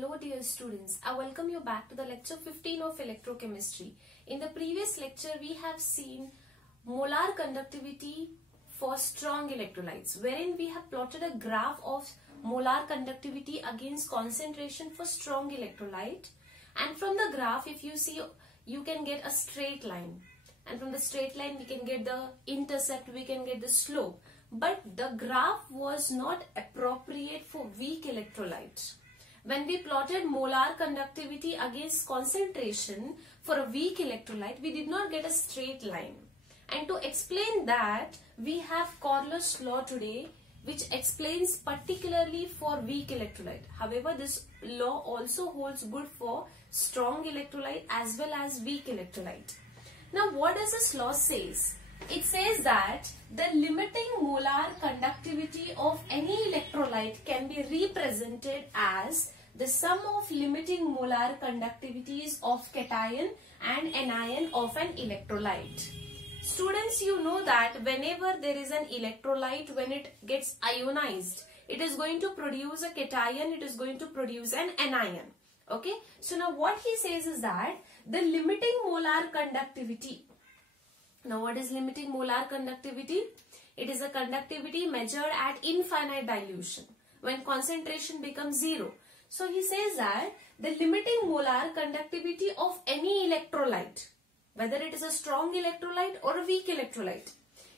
Hello dear students, I welcome you back to the lecture 15 of electrochemistry. In the previous lecture we have seen molar conductivity for strong electrolytes, wherein we have plotted a graph of molar conductivity against concentration for strong electrolyte, and from the graph if you see you can get a straight line, and from the straight line we can get the intercept, we can get the slope. But the graph was not appropriate for weak electrolytes. When we plotted molar conductivity against concentration for a weak electrolyte, we did not get a straight line. And to explain that, we have Kohlrausch law today, which explains particularly for weak electrolyte. However, this law also holds good for strong electrolyte as well as weak electrolyte. Now, what does this law says? It says that the limiting molar conductivity of any electrolyte can be represented as the sum of limiting molar conductivities of cation and anion of an electrolyte. Students, you know that whenever there is an electrolyte, when it gets ionized, it is going to produce a cation, it is going to produce an anion. Okay, so now what he says is that the limiting molar conductivity. Now what is limiting molar conductivity? It is a conductivity measured at infinite dilution when concentration becomes 0. So he says that the limiting molar conductivity of any electrolyte, whether it is a strong electrolyte or a weak electrolyte,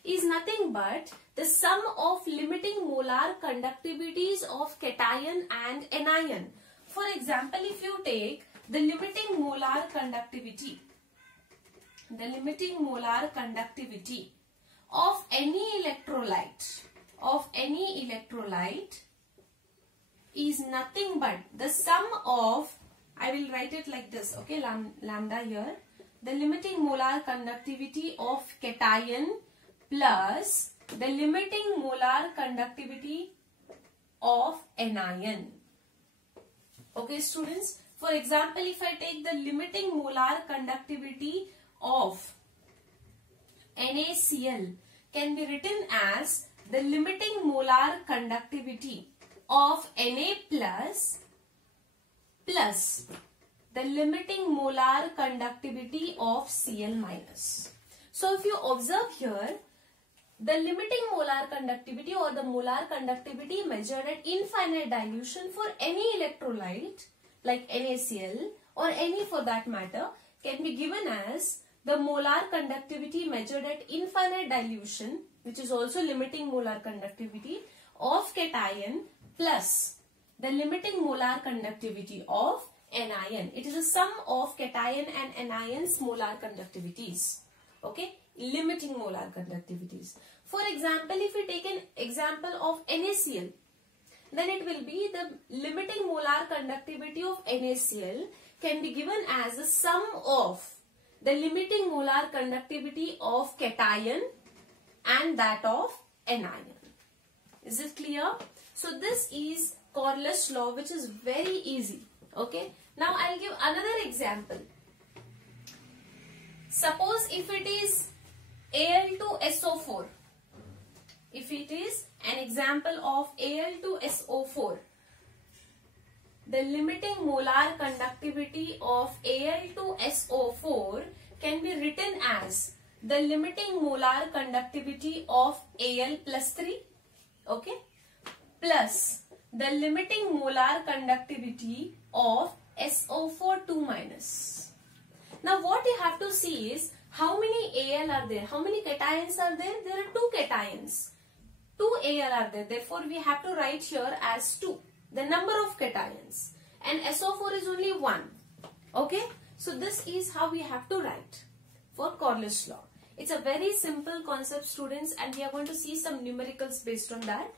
is nothing but the sum of limiting molar conductivities of cation and anion. For example, if you take the limiting molar conductivity, of any electrolyte is nothing but the sum of, I will write it like this, okay, lambda here, the limiting molar conductivity of cation plus the limiting molar conductivity of anion. Okay students, for example, if I take the limiting molar conductivity of NaCl can be written as the limiting molar conductivity of Na plus the limiting molar conductivity of Cl minus. So if you observe here, the limiting molar conductivity or the molar conductivity measured at infinite dilution for any electrolyte like NaCl or any for that matter can be given as the molar conductivity measured at infinite dilution, which is also limiting molar conductivity of cation plus the limiting molar conductivity of anion. It is a sum of cation and anion's molar conductivities. Okay, limiting molar conductivities. For example, if we take an example of NaCl, then it will be the limiting molar conductivity of NaCl can be given as the sum of the limiting molar conductivity of cation and that of anion. Is it clear? So this is Kohlrausch law, which is very easy. Okay. Now I'll give another example. Suppose if it is Al2SO4. If it is an example of Al2SO4, the limiting molar conductivity of Al2SO4 can be written as the limiting molar conductivity of Al plus 3, okay, plus the limiting molar conductivity of SO4 2 minus. Now what you have to see is how many Al are there, how many cations are there? There are 2 cations. 2 Al are there, therefore we have to write here as 2. The number of cations, and SO4 is only 1. Okay, so this is how we have to write for Kohlrausch law. It's a very simple concept, students, and we are going to see some numericals based on that.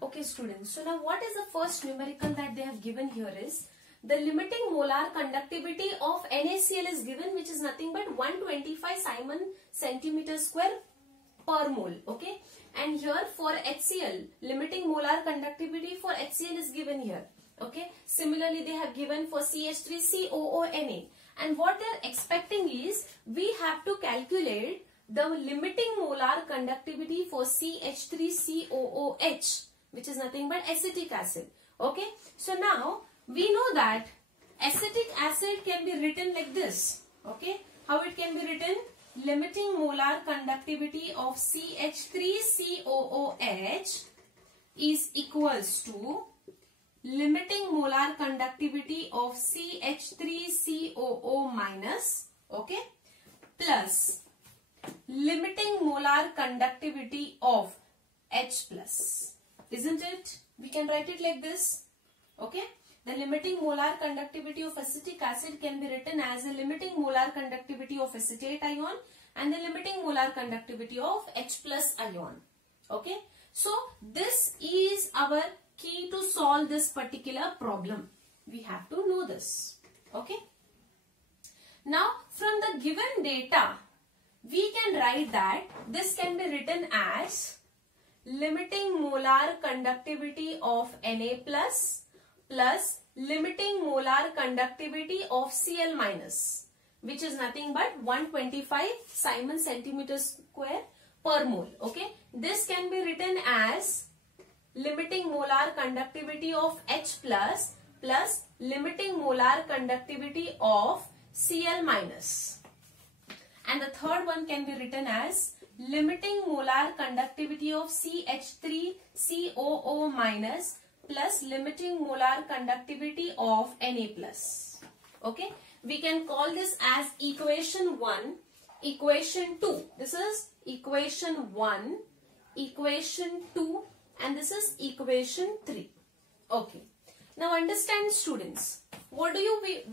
Okay students, so now what is the first numerical that they have given here is the limiting molar conductivity of NaCl is given, which is nothing but 125 Simon centimeter square per mole. Okay, and here for HCl, limiting molar conductivity for HCl is given here. Okay, similarly they have given for CH3COONA, and what they are expecting is we have to calculate the limiting molar conductivity for CH3COOH, which is nothing but acetic acid. Okay, so now we know that acetic acid can be written like this. Okay, how it can be written? Limiting molar conductivity of CH3COOH is equals to limiting molar conductivity of CH3COO minus, okay, plus limiting molar conductivity of H plus. Isn't it? We can write it like this. Okay. The limiting molar conductivity of acetic acid can be written as the limiting molar conductivity of acetate ion and the limiting molar conductivity of H plus ion. Okay. So this is our key to solve this particular problem. We have to know this. Okay. Now from the given data, we can write that this can be written as limiting molar conductivity of Na plus limiting molar conductivity of Cl minus, which is nothing but 125 Simon centimeter square per mole. Okay, this can be written as limiting molar conductivity of H plus limiting molar conductivity of Cl minus, and the third one can be written as limiting molar conductivity of CH3COO minus plus limiting molar conductivity of Na plus. Okay, we can call this as equation 1, equation 2. This is equation 1, equation 2, and this is equation 3. Okay, now understand students, what do we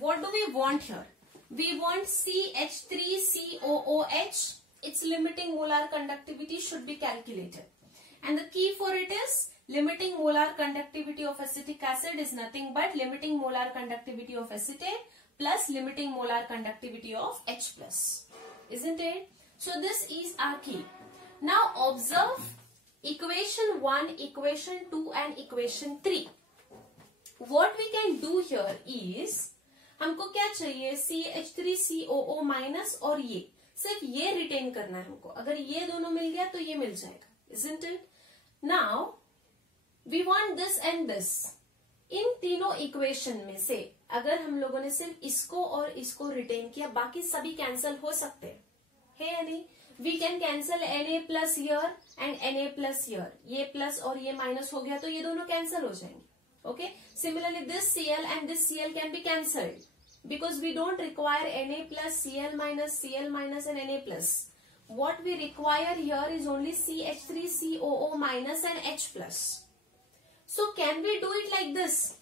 want here? We want CH3COOH. Its limiting molar conductivity should be calculated, and the key for it is limiting molar conductivity of acetic acid is nothing but limiting molar conductivity of acetate plus limiting molar conductivity of H plus. Isn't it? So this is our key. Now observe equation 1, equation 2 and equation 3. What we can do here is, हमको क्या चाहिए? CH3COO minus और ये सिर्फ ये retain करना है हमको. अगर ये दोनों मिल गया तो ये मिल जाएगा. Isn't it? Now we want this and this. इन तीनों इक्वेशन में से अगर हम लोगों ने सिर्फ इसको और इसको रिटेन किया, बाकी सभी कैंसिल हो सकते हैं, है या नहीं? We can cancel Na plus here and Na plus here. ये प्लस और ये माइनस हो गया तो ये दोनों कैंसिल हो जाएंगे. Okay. Similarly, this Cl and this Cl can be cancelled because we don't require Na plus, Cl minus and Na plus. What we require here is only CH3COO minus and H plus. So can we do it like this?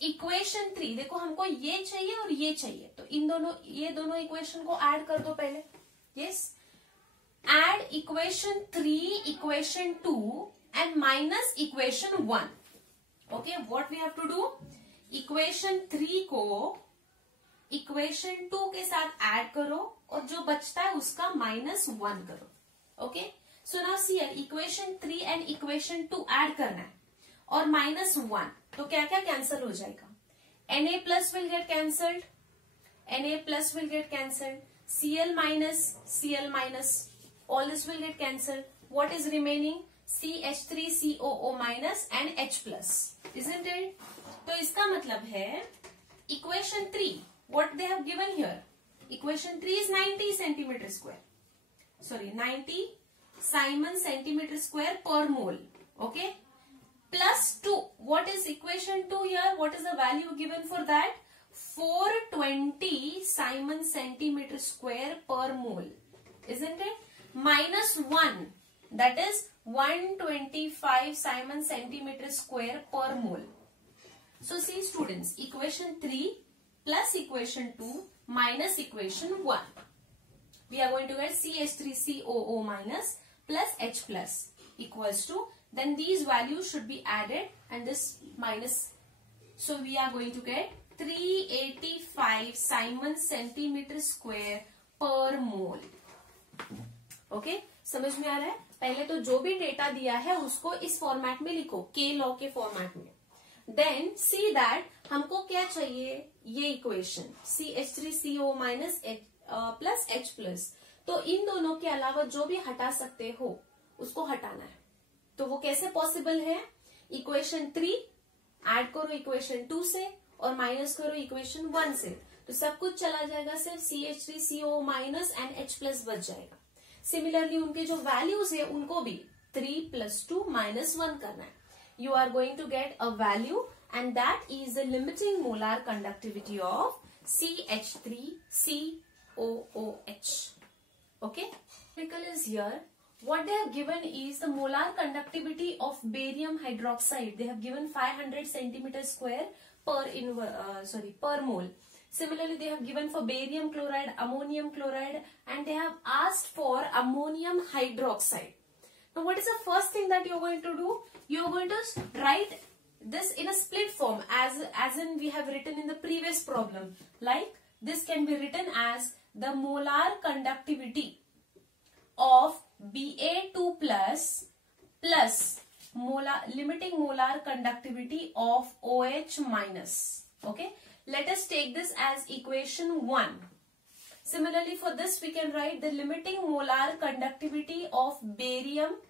Equation 3, देखो हमको ये चाहिए और ये चाहिए, तो इन दोनों ये दोनों इक्वेशन को ऐड कर दो पहले. Yes. Add equation 3, equation 2 and minus equation 1. Okay, what we have to do? Equation 3 को equation 2 के साथ add करो और जो बचता है उसका minus 1 करो. Okay, so now see here, equation 3 and equation 2 add करना है और minus 1, तो क्या क्या cancel हो जाएगा? Na plus will get cancelled, Na plus will get cancelled, Cl minus, all this will get cancelled. What is remaining? CH3COO minus and H plus. Isn't it? तो इसका मतलब है equation 3, what they have given here? Equation 3 is 90 centimeter square. Sorry, 90 Simon centimeter square per mole. Okay? Plus 2. What is equation 2 here? What is the value given for that? 420 Simon centimeter square per mole. Isn't it? Minus 1. That is 125 Simon centimeter square per mole. So see students, equation 3 plus equation 2 minus equation 1. We are going to get CH3COO minus plus H plus equals to, then these values should be added and this minus. So we are going to get 385 Simon centimeter square per mole. Okay, समझ में आ रहा है? पहले तो जो भी data दिया है उसको इस फॉर्मेट में लिखो, के लॉ के फॉर्मेट में. देन सी दैट हमको क्या चाहिए? ये equation CH3CO minus plus H plus. तो इन दोनों के अलावा जो भी हटा सकते हो उसको हटाना है। तो वो कैसे पॉसिबल है? इक्वेशन 3 ऐड करो इक्वेशन 2 से और माइनस करो इक्वेशन 1 से, तो सब कुछ चला जाएगा, सिर्फ CH3CO minus and H plus बच जाएगा। सिमिलरली उनके जो वैल्यूज है उनको भी 3 + 2 - 1 करना है। You are going to get a value and that is the limiting molar conductivity of CH3COOH. Okay? Article is here. What they have given is the molar conductivity of barium hydroxide. They have given 500 cm² per mole. Similarly, they have given for barium chloride, ammonium chloride, and they have asked for ammonium hydroxide. Now, what is the first thing that you are going to do? You are going to write this in a split form, as in we have written in the previous problem. Like this can be written as the molar conductivity of Ba2 plus limiting molar conductivity of OH minus. Okay. Let us take this as equation 1. Similarly, for this we can write the limiting molar conductivity of barium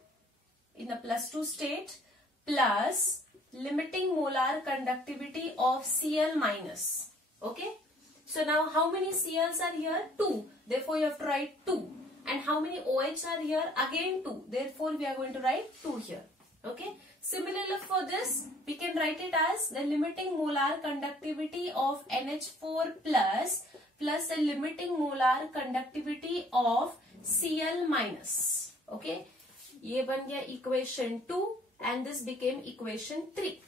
in the +2 state plus limiting molar conductivity of Cl minus. Okay. So now how many Cl's are here? 2. Therefore you have to write 2. And how many OH are here? Again 2. Therefore we are going to write 2 here. Okay. Similarly for this we can write it as the limiting molar conductivity of NH4 plus the limiting molar conductivity of Cl minus. Okay. ये बन गया equation 2 and this became equation 3.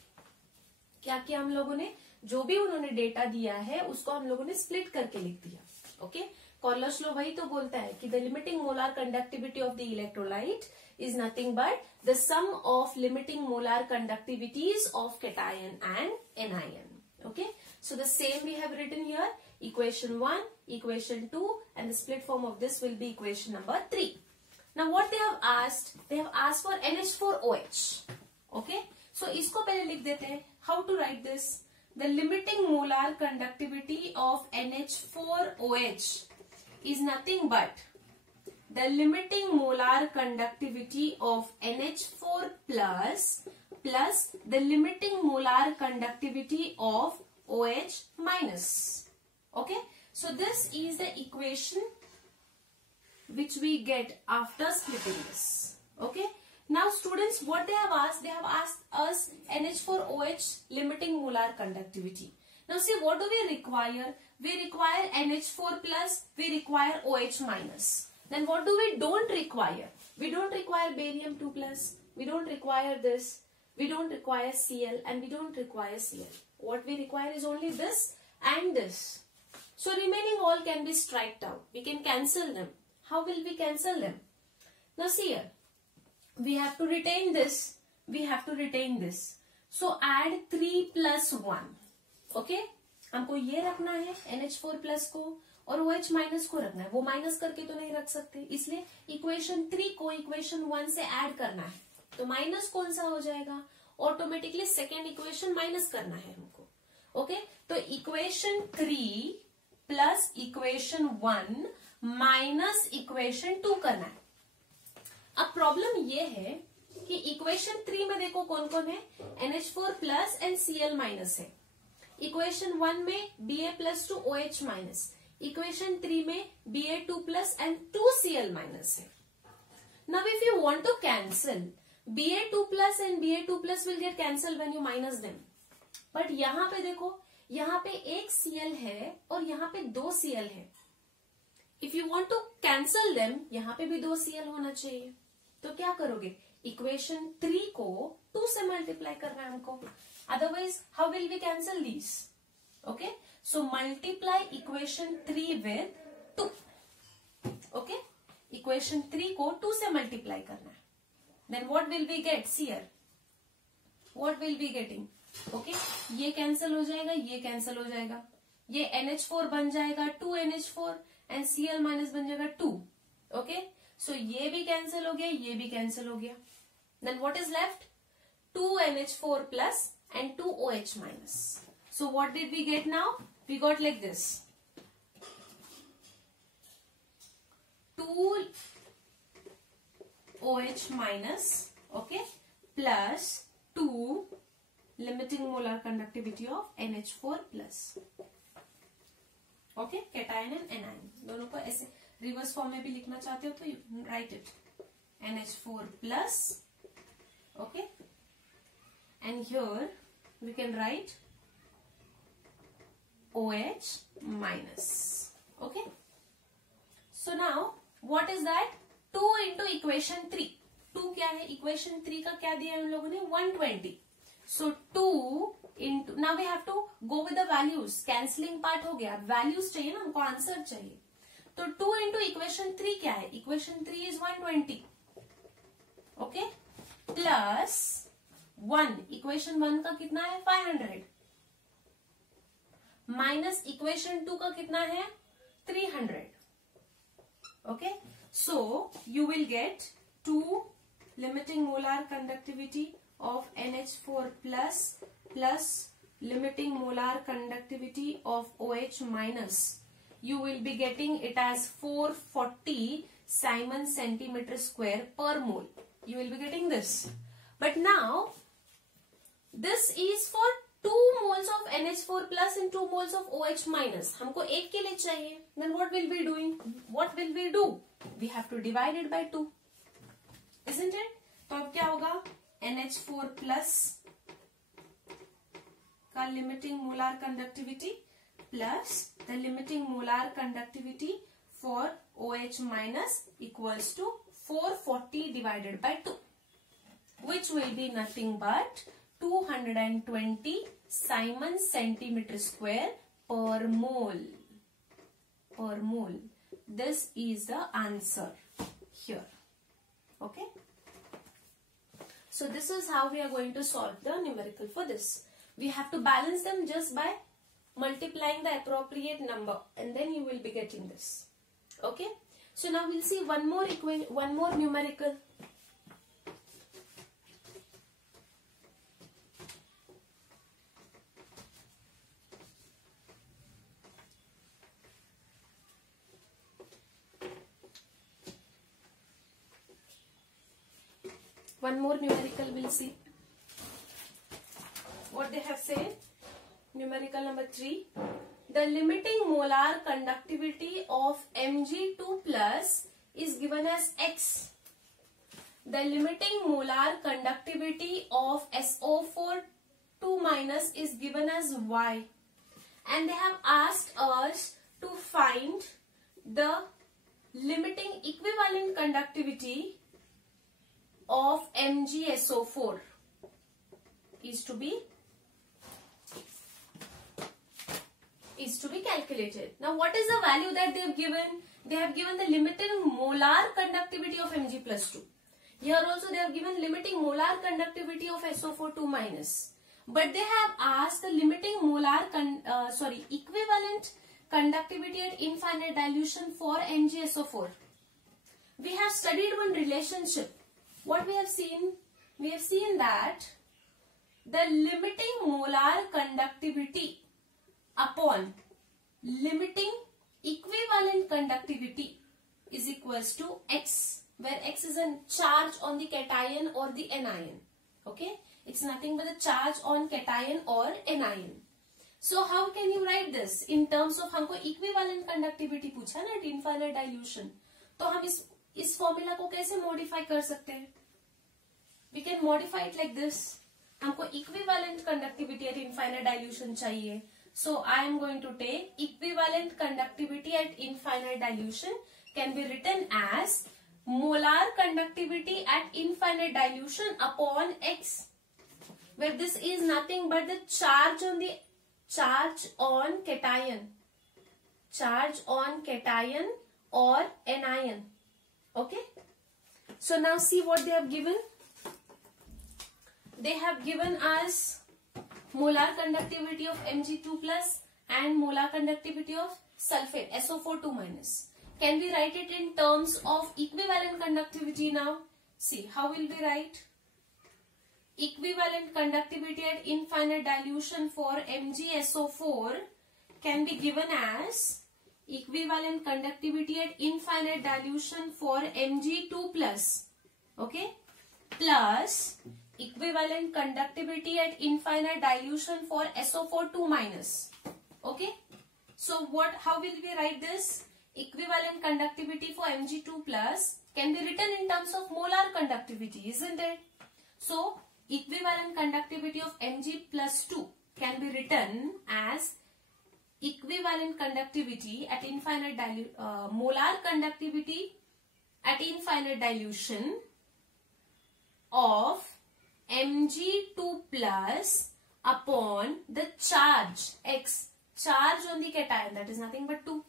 क्या किया हम लोगों ने? जो भी उन्होंने डेटा दिया है उसको हम लोगों ने स्प्लिट करके लिख दिया. ओके. Kohlrausch law वही तो बोलता है कि the limiting molar conductivity of the electrolyte is nothing but the sum of limiting molar conductivities of cation and anion. Okay. So the same we have written here, equation 1, equation 2, and the split form of this will be equation number 3. Now what they have asked for NH4OH. Okay. So इसको पहले लिख देते हैं. How to write this? The limiting molar conductivity of NH4OH is nothing but the limiting molar conductivity of NH4 plus the limiting molar conductivity of OH minus. Okay. So this is the equation which we get after splitting this. Okay. Now students, what they have asked us NH4OH limiting molar conductivity. Now see, what do we require? We require NH4 plus, we require OH minus. Then what do we don't require? We don't require barium 2 plus, we don't require this, we don't require Cl, and we don't require Cl. What we require is only this and this. So remaining all can be striked out. We can cancel them. How will we cancel them? Now see here, we have to retain this, we have to retain this. So add 3 plus 1. Okay. हमको ये रखना है NH4 plus को और OH minus को रखना है. वो माइनस करके तो नहीं रख सकते, इसलिए इक्वेशन 3 को इक्वेशन 1 से ऐड करना है. तो माइनस कौन सा हो जाएगा? ऑटोमेटिकली सेकेंड इक्वेशन माइनस करना है हमको. ओके. तो equation 3 plus equation 1 minus equation 2 करना है. अब प्रॉब्लम ये है कि इक्वेशन 3 में देखो कौन कौन है? NH4 plus and Cl minus है. इक्वेशन 1 में Ba plus 2 OH minus. Equation 3 में Ba2 plus and 2 Cl minus है. Now if you want to cancel Ba2 plus and Ba2 plus will get cancel when you minus them. But यहाँ पे देखो, यहाँ पे एक Cl है और यहाँ पे 2 Cl है. If you want to cancel them, यहाँ पे भी 2 Cl होना चाहिए. तो क्या करोगे? इक्वेशन 3 को 2 से मल्टीप्लाई करना है हमको. Otherwise, how will we cancel these? Okay. So multiply equation 3 with 2. Okay. Equation 3 को 2 से multiply करना है. Then what will we get? See here. What will we getting? Okay. ये cancel हो जाएगा, ये cancel हो जाएगा. ये NH4 बन जाएगा 2NH4 and Cl minus बन जाएगा 2. Okay. So ये भी cancel हो गया, ये भी cancel हो गया. Then what is left? 2NH4 plus and 2 OH minus. So what did we get now? We got like this. 2 2 OH minus, okay, plus 2 limiting molar conductivity of NH4 plus. Okay, cation and anion दोनों को ऐसे reverse form में भी लिखना चाहते हो तो you write it NH4 plus, okay, and here we can write OH minus. Okay, so now what is that? 2 into equation 3. 2 क्या है? equation 3 का क्या दिया है उन लोगों ने? 120. So 2 into, now we have to go with the values. Cancelling part हो गया, values चाहिए ना हमको, आंसर चाहिए. तो 2 into equation 3 क्या है? equation 3 is 120. Okay, plus 1, equation 1 का कितना है? 500. माइनस equation 2 का कितना है? 300. Okay, so you will get 2 limiting molar conductivity of NH4 plus limiting molar conductivity of OH minus. You will be getting it as 440 Siemens centimeter square per mole. You will be getting this. But now this is for 2 moles of NH4 plus and 2 moles of OH minus. हमको एक के लिए चाहिए. Then what will we doing? What will we do? We have to divide it by 2. Isn't it? तो अब क्या होगा? NH4 plus का limiting molar conductivity plus the limiting molar conductivity for OH minus equals to 440 divided by 2, which will be nothing but 220 Siemens centimeter square per mole. Per mole. This is the answer here. Okay. So this is how we are going to solve the numerical for this. We have to balance them just by multiplying the appropriate number, and then you will be getting this. Okay. So now we'll see one more numerical. One more numerical we'll see. What they have said. Numerical number 3. The limiting molar conductivity of Mg2 plus is given as X. The limiting molar conductivity of SO4 2 minus is given as Y. And they have asked us to find the limiting equivalent conductivity of MgSO4 is to be calculated. Now what is the value that they have given? They have given the limiting molar conductivity of Mg plus 2. Here also they have given limiting molar conductivity of SO4 2 minus. But they have asked the limiting molar equivalent conductivity at infinite dilution for MgSO4. We have studied one relationship. What we have seen? We have seen that the limiting molar conductivity upon limiting equivalent conductivity is equals to X, where X is a charge on the cation or the anion. Okay, it's nothing but the charge on cation or anion. So how can you write this in terms of हमको equivalent conductivity पूछा ना at infinite dilution, तो हम इस formula को कैसे modify कर सकते हैं? We can modify it like this. हमको equivalent conductivity at infinite dilution चाहिए. So I am going to take equivalent conductivity at infinite dilution can be written as molar conductivity at infinite dilution upon X, where this is nothing but the charge on cation or anion. Okay. So now see what they have given. They have given us molar conductivity of Mg2 plus and molar conductivity of sulfate SO4 2 minus. Can we write it in terms of equivalent conductivity now? See, how will we write? Equivalent conductivity at infinite dilution for MgSO4 can be given as equivalent conductivity at infinite dilution for Mg2 plus, okay, plus equivalent conductivity at infinite dilution for SO4 2 minus, okay. So how will we write this? Equivalent conductivity for Mg2 plus can be written in terms of molar conductivity, isn't it? So equivalent conductivity of Mg plus 2 can be written as equivalent conductivity at infinite molar conductivity at infinite dilution of Mg2 plus upon the charge X, charge on the cation, that is nothing but 2.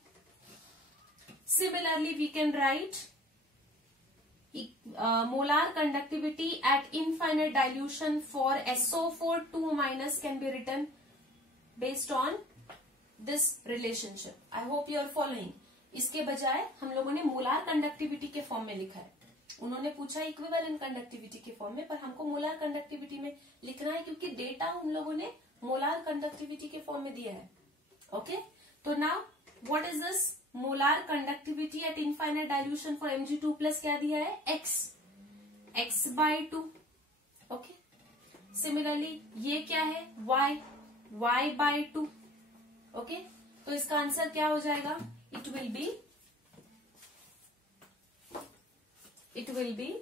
Similarly, we can write molar conductivity at infinite dilution for SO4 2 minus can be written based on this relationship. I hope you are following. इसके बजाय हम लोगों ने molar conductivity के form में लिखा है. उन्होंने पूछा इक्विवेलेंट कंडक्टिविटी के फॉर्म में, पर हमको मोलार कंडक्टिविटी में लिखना है क्योंकि डेटा उन लोगों ने मोलार कंडक्टिविटी के फॉर्म में दिया है. ओके, तो now what is this molar conductivity eight infinite dilution for Mg2 plus क्या दिया है? x by 2. ओके, सिमिलरली ये क्या है? y by 2. ओके, तो इसका आंसर क्या हो जाएगा? It will be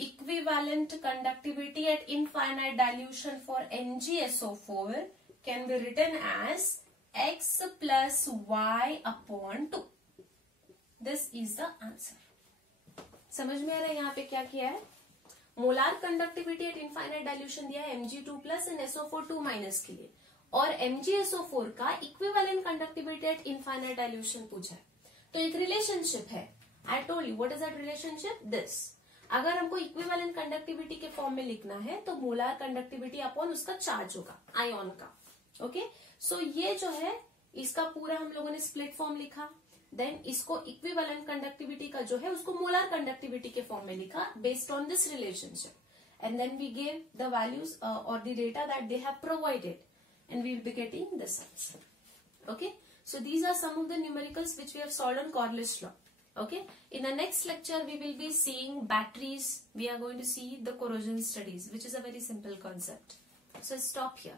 equivalent conductivity at infinite dilution for NgSO4 can be written as x plus y upon 2. This is the answer. समझ में आ रहा है यहाँ पे क्या किया है? Molar conductivity eight infinite dilution दिया है Mg2 plus and SO4 2 minus के लिए, और MgSO4 का equivalent conductivity eight infinite dilution पूछा है. तो एक रिलेशनशिप है. I told you what is that relationship? This. अगर हमको इक्विवेलेंट कंडक्टिविटी के फॉर्म में लिखना है तो मोलार कंडक्टिविटी अपॉन उसका चार्ज होगा आयन का. ओके, सो ये जो है इसका पूरा हम लोगों ने स्प्लिट फॉर्म लिखा. देन इसको इक्विवेलेंट कंडक्टिविटी का जो है उसको मोलार कंडक्टिविटी के फॉर्म में लिखा based on this relationship, and then we gave the values और the data that they have provided, and we will be getting this answer. Okay, so these are some of the numericals which we have solved on Kohlrausch law. Okay, in the next lecture we will be seeing batteries. We are going to see the corrosion studies, which is a very simple concept. So stop here.